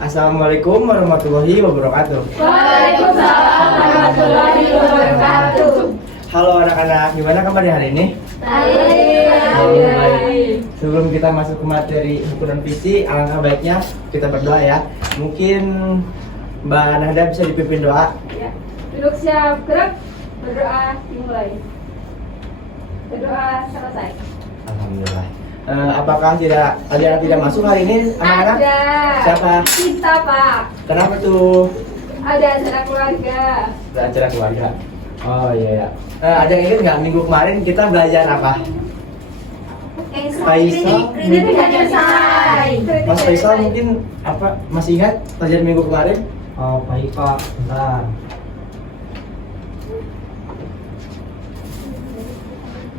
Assalamualaikum warahmatullahi wabarakatuh. Waalaikumsalam warahmatullahi wabarakatuh. Halo anak-anak, gimana kabar hari ini? Baik. Sebelum kita masuk ke materi buku dan visi, alangkah baiknya kita berdoa ya. Mungkin Mbak Nahda bisa dipimpin doa. Ya. Duduk siap, gerak. Berdoa dimulai. Berdoa selesai. Alhamdulillah. Apakah ada yang tidak masuk hari ini anak-anak? Ada. Siapa? Kita, Pak. Kenapa tuh? Ada acara keluarga. Ada acara keluarga. Oh iya ya. Ada yang ingat nggak minggu kemarin kita belajar apa? Faisal. Kritik tidak selesai. Mas Faisal mungkin apa masih ingat pelajaran minggu kemarin? Oh baik Pak, bentar.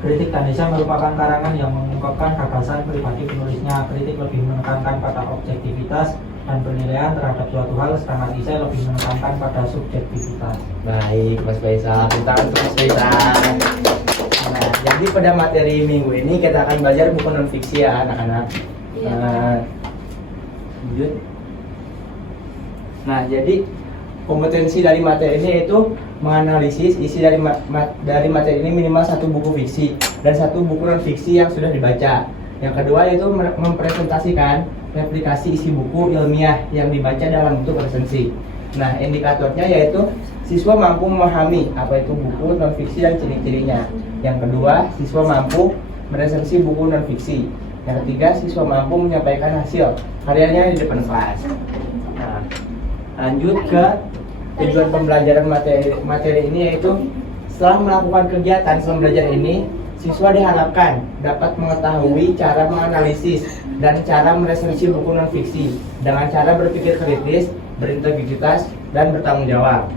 Kritik Ganesha merupakan karangan yang mengungkapkan gagasan pribadi penulisnya. Kritik lebih menekankan pada objektivitas dan penilaian terhadap suatu hal, sedangkan esai lebih menekankan pada subjektivitas. Baik, Mas Faisal. Kita untuk Mas Faisal. Nah, jadi pada materi minggu ini kita akan belajar buku non fiksi ya anak-anak. Iya. Lanjut. Nah, jadi kompetensi dari materi ini yaitu menganalisis isi dari dari materi ini minimal satu buku fiksi dan satu buku non fiksi yang sudah dibaca. Yang kedua yaitu mempresentasikan replikasi isi buku ilmiah yang dibaca dalam bentuk resensi. Nah, indikatornya yaitu siswa mampu memahami apa itu buku non fiksi dan ciri-cirinya. Yang kedua, siswa mampu meresensi buku non fiksi. Yang ketiga, siswa mampu menyampaikan hasil karyanya di depan kelas. Nah, lanjut ke tujuan pembelajaran materi ini yaitu setelah melakukan kegiatan selama belajar ini, siswa diharapkan dapat mengetahui cara menganalisis dan cara meresensi buku non fiksi dengan cara berpikir kritis, berintegritas, dan bertanggung jawab.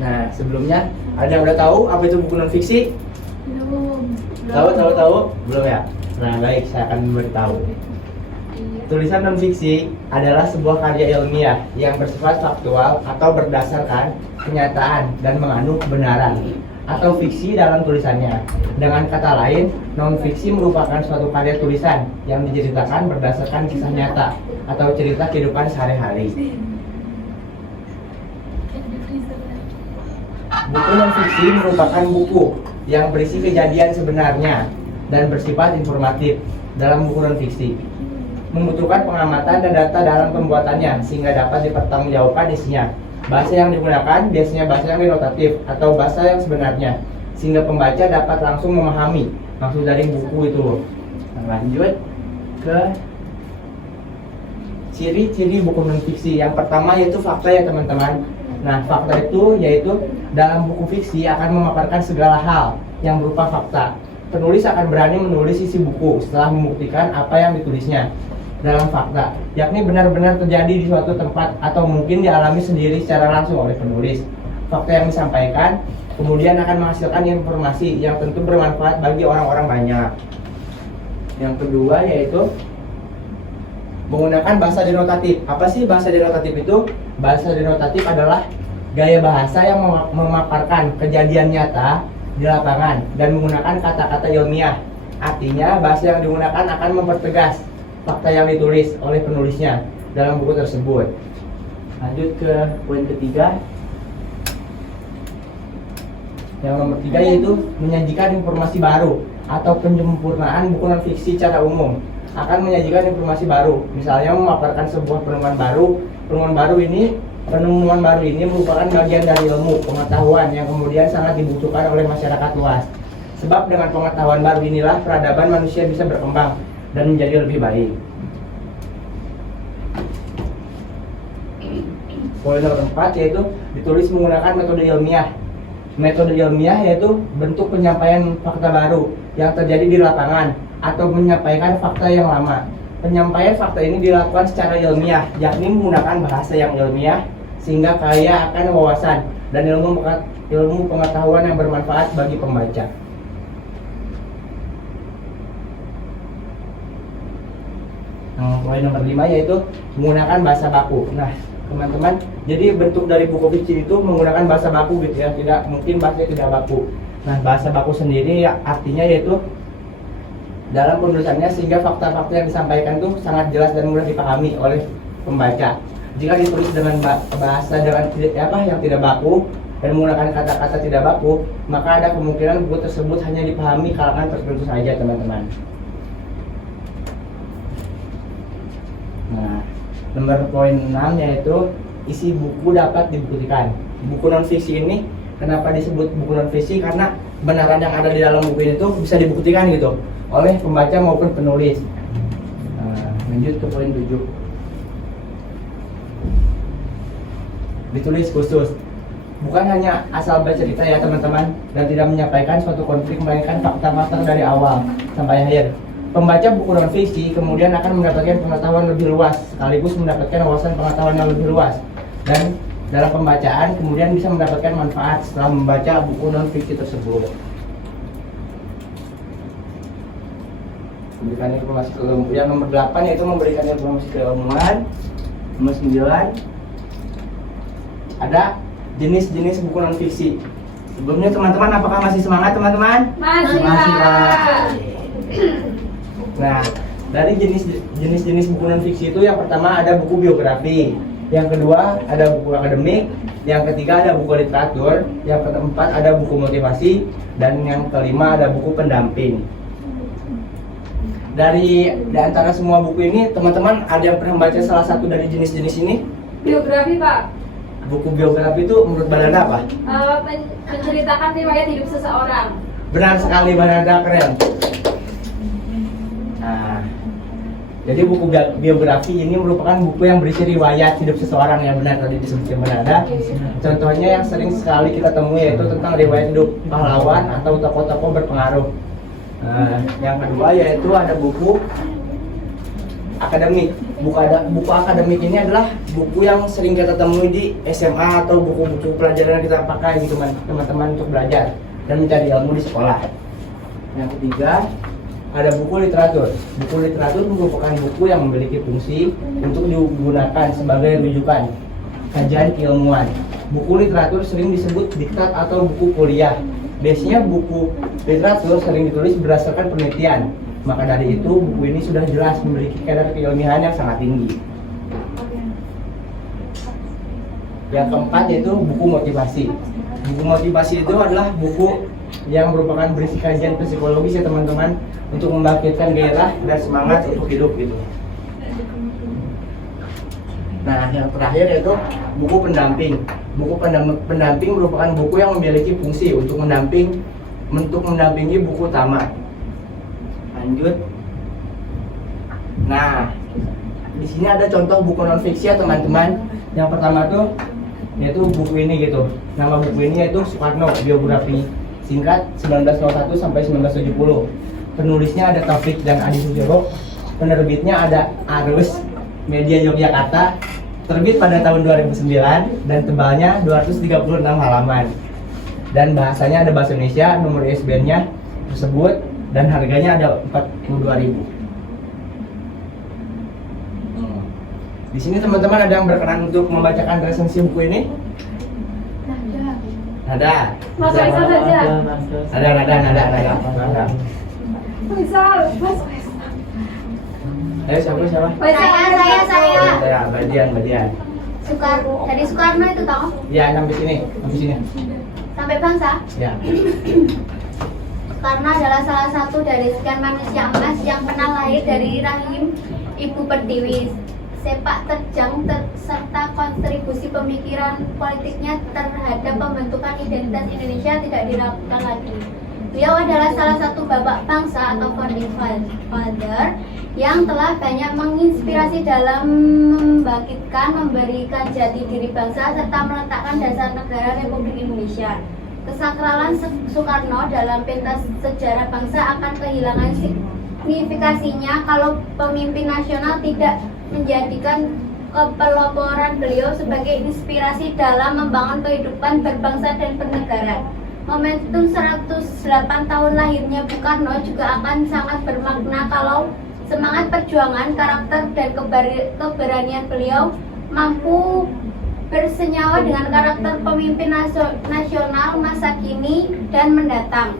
Nah, sebelumnya ada yang udah tahu apa itu buku non fiksi? Belum. Tahu? Belum ya? Nah, baik, saya akan memberitahu. Tulisan non-fiksi adalah sebuah karya ilmiah yang bersifat faktual atau berdasarkan kenyataan dan mengandung kebenaran, atau fiksi dalam tulisannya. Dengan kata lain, non-fiksi merupakan suatu karya tulisan yang diceritakan berdasarkan kisah nyata atau cerita kehidupan sehari-hari. Buku non-fiksi merupakan buku yang berisi kejadian sebenarnya dan bersifat informatif. Dalam buku non-fiksi membutuhkan pengamatan dan data dalam pembuatannya sehingga dapat dipertanggungjawabkan isinya. Bahasa yang digunakan biasanya bahasa yang denotatif atau bahasa yang sebenarnya sehingga pembaca dapat langsung memahami maksud dari buku itu. Nah, lanjut ke ciri-ciri buku non-fiksi. Yang pertama yaitu fakta ya teman-teman. Nah, fakta itu yaitu dalam buku fiksi akan memaparkan segala hal yang berupa fakta. Penulis akan berani menulis isi buku setelah membuktikan apa yang ditulisnya dalam fakta, yakni benar-benar terjadi di suatu tempat atau mungkin dialami sendiri secara langsung oleh penulis. Fakta yang disampaikan kemudian akan menghasilkan informasi yang tentu bermanfaat bagi orang-orang banyak. Yang kedua yaitu menggunakan bahasa denotatif. Apa sih bahasa denotatif itu? Bahasa denotatif adalah gaya bahasa yang memaparkan kejadian nyata di lapangan dan menggunakan kata-kata ilmiah. Artinya bahasa yang digunakan akan mempertegas fakta yang ditulis oleh penulisnya dalam buku tersebut. Lanjut ke poin ketiga. Yang nomor 3 yaitu menyajikan informasi baru atau penyempurnaan buku non fiksi secara umum. Akan menyajikan informasi baru, misalnya memaparkan sebuah penemuan baru. Penemuan baru ini merupakan bagian dari ilmu pengetahuan yang kemudian sangat dibutuhkan oleh masyarakat luas. Sebab dengan pengetahuan baru inilah peradaban manusia bisa berkembang dan menjadi lebih baik. Poin nomor 4 yaitu ditulis menggunakan metode ilmiah. Metode ilmiah yaitu bentuk penyampaian fakta baru yang terjadi di lapangan atau menyampaikan fakta yang lama. Penyampaian fakta ini dilakukan secara ilmiah, yakni menggunakan bahasa yang ilmiah sehingga kaya akan wawasan dan ilmu pengetahuan yang bermanfaat bagi pembaca. Poin nomor 5 yaitu menggunakan bahasa baku. Nah, teman-teman, jadi bentuk dari buku fiksi itu menggunakan bahasa baku gitu ya, tidak mungkin bahasa tidak baku. Nah, bahasa baku sendiri ya, artinya yaitu dalam penulisannya sehingga fakta-fakta yang disampaikan tuh sangat jelas dan mudah dipahami oleh pembaca. Jika ditulis dengan bahasa yang tidak baku dan menggunakan kata-kata tidak baku, maka ada kemungkinan buku tersebut hanya dipahami kalangan tertentu saja, teman-teman. Nah, nomor poin 6 yaitu isi buku dapat dibuktikan. Buku non fiksi ini kenapa disebut buku non fiksi? Karena kebenaran yang ada di dalam buku ini tuh bisa dibuktikan gitu oleh pembaca maupun penulis. Nah, lanjut ke poin 7. Ditulis khusus. Bukan hanya asal bercerita ya teman-teman, dan tidak menyampaikan suatu konflik, melainkan fakta-fakta dari awal sampai akhir. Pembaca buku non fiksi kemudian akan mendapatkan pengetahuan lebih luas, sekaligus mendapatkan wawasan pengetahuan yang lebih luas. Dan dalam pembacaan kemudian bisa mendapatkan manfaat setelah membaca buku non fiksi tersebut. Memberikan informasi keilmuan. Yang nomor 8 yaitu memberikan informasi keilmuan. Nomor 9 ada jenis-jenis buku non fiksi. Sebelumnya teman-teman apakah masih semangat teman-teman? Masih, Masih, Pak. Pak. Nah, dari jenis-jenis buku non fiksi itu yang pertama ada buku biografi, yang kedua ada buku akademik, yang ketiga ada buku literatur, yang keempat ada buku motivasi, dan yang kelima ada buku pendamping. Dari antara semua buku ini, teman-teman ada yang pernah membaca salah satu dari jenis-jenis ini? Biografi, Pak. Buku biografi itu menurut Bananda apa? Menceritakan riwayat hidup seseorang. Benar sekali Bananda, keren. Nah, jadi buku biografi ini merupakan buku yang berisi riwayat hidup seseorang yang benar tadi disebutkan Bananda. Contohnya yang sering sekali kita temui yaitu tentang riwayat hidup pahlawan atau tokoh-tokoh berpengaruh. Nah, yang kedua yaitu ada buku akademik. Buku akademik ini adalah buku yang sering kita temui di SMA atau buku-buku pelajaran yang kita pakai gitu teman-teman untuk belajar dan mencari ilmu di sekolah. Yang ketiga ada buku literatur. Buku literatur merupakan buku yang memiliki fungsi untuk digunakan sebagai rujukan kajian keilmuan. Buku literatur sering disebut diktat atau buku kuliah. Biasanya buku literatur sering ditulis berdasarkan penelitian. Maka dari itu buku ini sudah jelas memiliki kadar keilmiahan yang sangat tinggi. Yang keempat yaitu buku motivasi. Buku motivasi itu adalah buku yang merupakan berisi kajian psikologis ya teman-teman, untuk membangkitkan gairah dan semangat untuk hidup gitu. Nah, yang terakhir yaitu buku pendamping. Buku pendamping merupakan buku yang memiliki fungsi untuk mendampingi buku utama. Lanjut. Nah, di sini ada contoh buku non fiksi ya teman-teman. Yang pertama tuh yaitu buku ini gitu. Nama buku ini yaitu Soekarno, biografi singkat 1901 sampai 1970. Penulisnya ada Taufik dan Adi Sujoro. Penerbitnya ada Arus Media Yogyakarta. Terbit pada tahun 2009 dan tebalnya 236 halaman. Dan bahasanya ada bahasa Indonesia, nomor ISBN-nya tersebut, dan harganya ada 42.000. Di sini teman-teman ada yang berkenan untuk membacakan resensi buku ini? Ada. Mas Faisal saja. Ada. Faisal, Mas. Ayo siapa? Saya. Ya, Badian. Dari Soekarno itu toh? Ya, sampai sini. Sampai bangsa? Ya. Karena adalah salah satu dari sekian manusia emas yang pernah lahir dari rahim Ibu Pertiwi. Sepak terjang serta kontribusi pemikiran politiknya terhadap pembentukan identitas Indonesia tidak diragukan lagi. Beliau adalah salah satu bapak bangsa atau founding father yang telah banyak menginspirasi dalam memberikan jati diri bangsa serta meletakkan dasar negara Republik Indonesia. Kesakralan Soekarno dalam pentas sejarah bangsa akan kehilangan signifikasinya kalau pemimpin nasional tidak menjadikan kepeloporan beliau sebagai inspirasi dalam membangun kehidupan berbangsa dan bernegara. Momentum 108 tahun lahirnya Bung Karno juga akan sangat bermakna kalau semangat perjuangan, karakter, dan keberanian beliau mampu bersenyawa dengan karakter pemimpin nasional masa kini dan mendatang.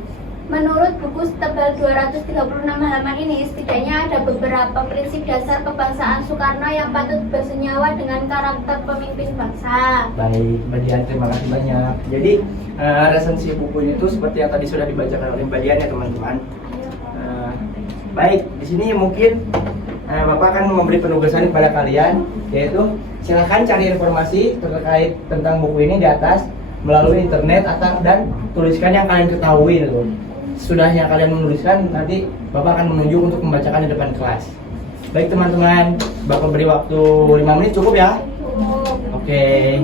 Menurut buku tebal 236 halaman ini, setidaknya ada beberapa prinsip dasar kebangsaan Soekarno yang patut bersenyawa dengan karakter pemimpin bangsa. Baik, Mbak Dian, terima kasih banyak. Jadi resensi buku itu seperti yang tadi sudah dibacakan oleh Mbak Dian ya teman-teman. Baik, di sini mungkin Bapak akan memberi penugasan kepada kalian, yaitu silahkan cari informasi terkait tentang buku ini di atas melalui internet dan tuliskan yang kalian ketahui gitu. Sudahnya kalian menuliskan, nanti Bapak akan menunjuk untuk membacakan di depan kelas. Baik teman-teman, Bapak beri waktu 5 menit cukup ya? Oke.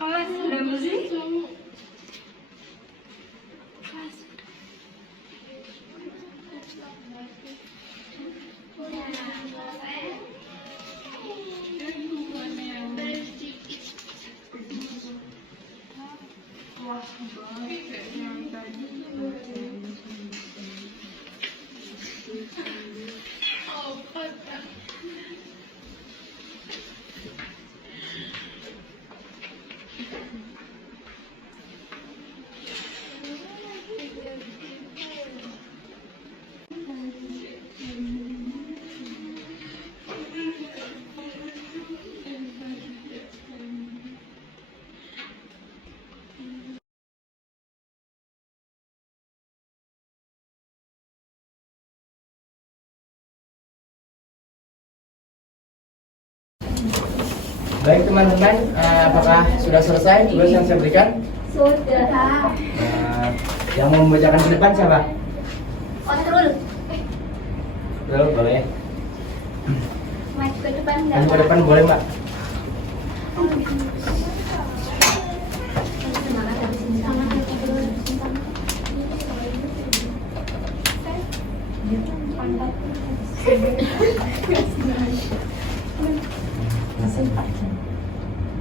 Kelas ada musik? Baik teman-teman, apakah sudah selesai tugas yang saya berikan? Sudah. Yang mau membacakan ke depan siapa? Kontrol. Betul, boleh. Maju ke depan. Maju ke depan boleh Mbak.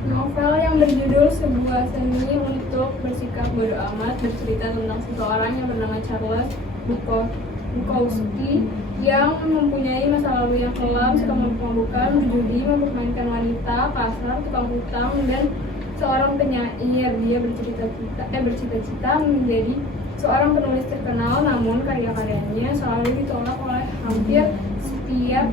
Novel yang berjudul Sebuah Seni untuk Bersikap Bodo Amat bercerita tentang seseorang yang bernama Charles Bukowski yang mempunyai masa lalu yang kelam, suka mabuk-mabukan, berjudi, mempermainkan wanita, kasar, tukang hutang, dan seorang penyair. Dia bercita-cita menjadi seorang penulis terkenal, namun karya-karyanya selalu ditolak oleh hampir setiap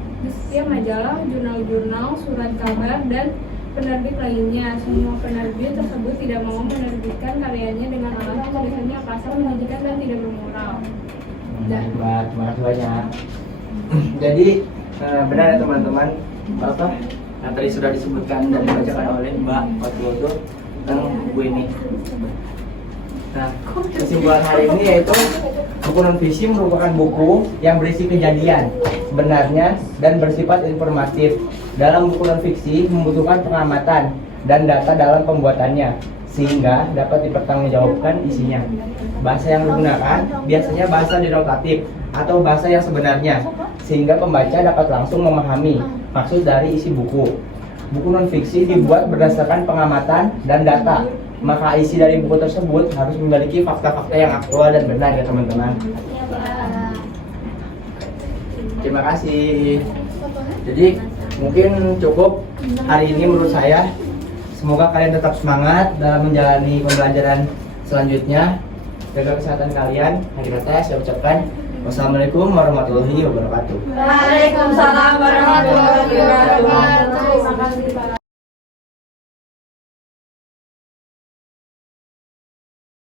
majalah, jurnal-jurnal, surat kabar, dan penerbit lainnya. Semua penerbit tersebut tidak mau menerbitkan karyanya dengan alasan tulisannya kasar, menjijikan, dan tidak bermoral. Mbak, terima kasih banyak. Jadi benar ya teman-teman, Bapak yang tadi sudah disebutkan dan dibacakan oleh Mbak Fatwoto tentang buku ini. Nah, kesimpulan hari ini yaitu buku non-fiksi merupakan buku yang berisi kejadian sebenarnya dan bersifat informatif. Dalam buku non-fiksi membutuhkan pengamatan dan data dalam pembuatannya sehingga dapat dipertanggungjawabkan isinya. Bahasa yang digunakan biasanya bahasa denotatif atau bahasa yang sebenarnya sehingga pembaca dapat langsung memahami maksud dari isi buku. Buku non-fiksi dibuat berdasarkan pengamatan dan data. Maka isi dari buku tersebut harus memiliki fakta-fakta yang aktual dan benar ya teman-teman. Terima kasih. Jadi mungkin cukup hari ini menurut saya. Semoga kalian tetap semangat dalam menjalani pembelajaran selanjutnya. Jaga kesehatan kalian. Akhir kata saya ucapkan wassalamualaikum warahmatullahi wabarakatuh. Waalaikumsalam warahmatullahi wabarakatuh.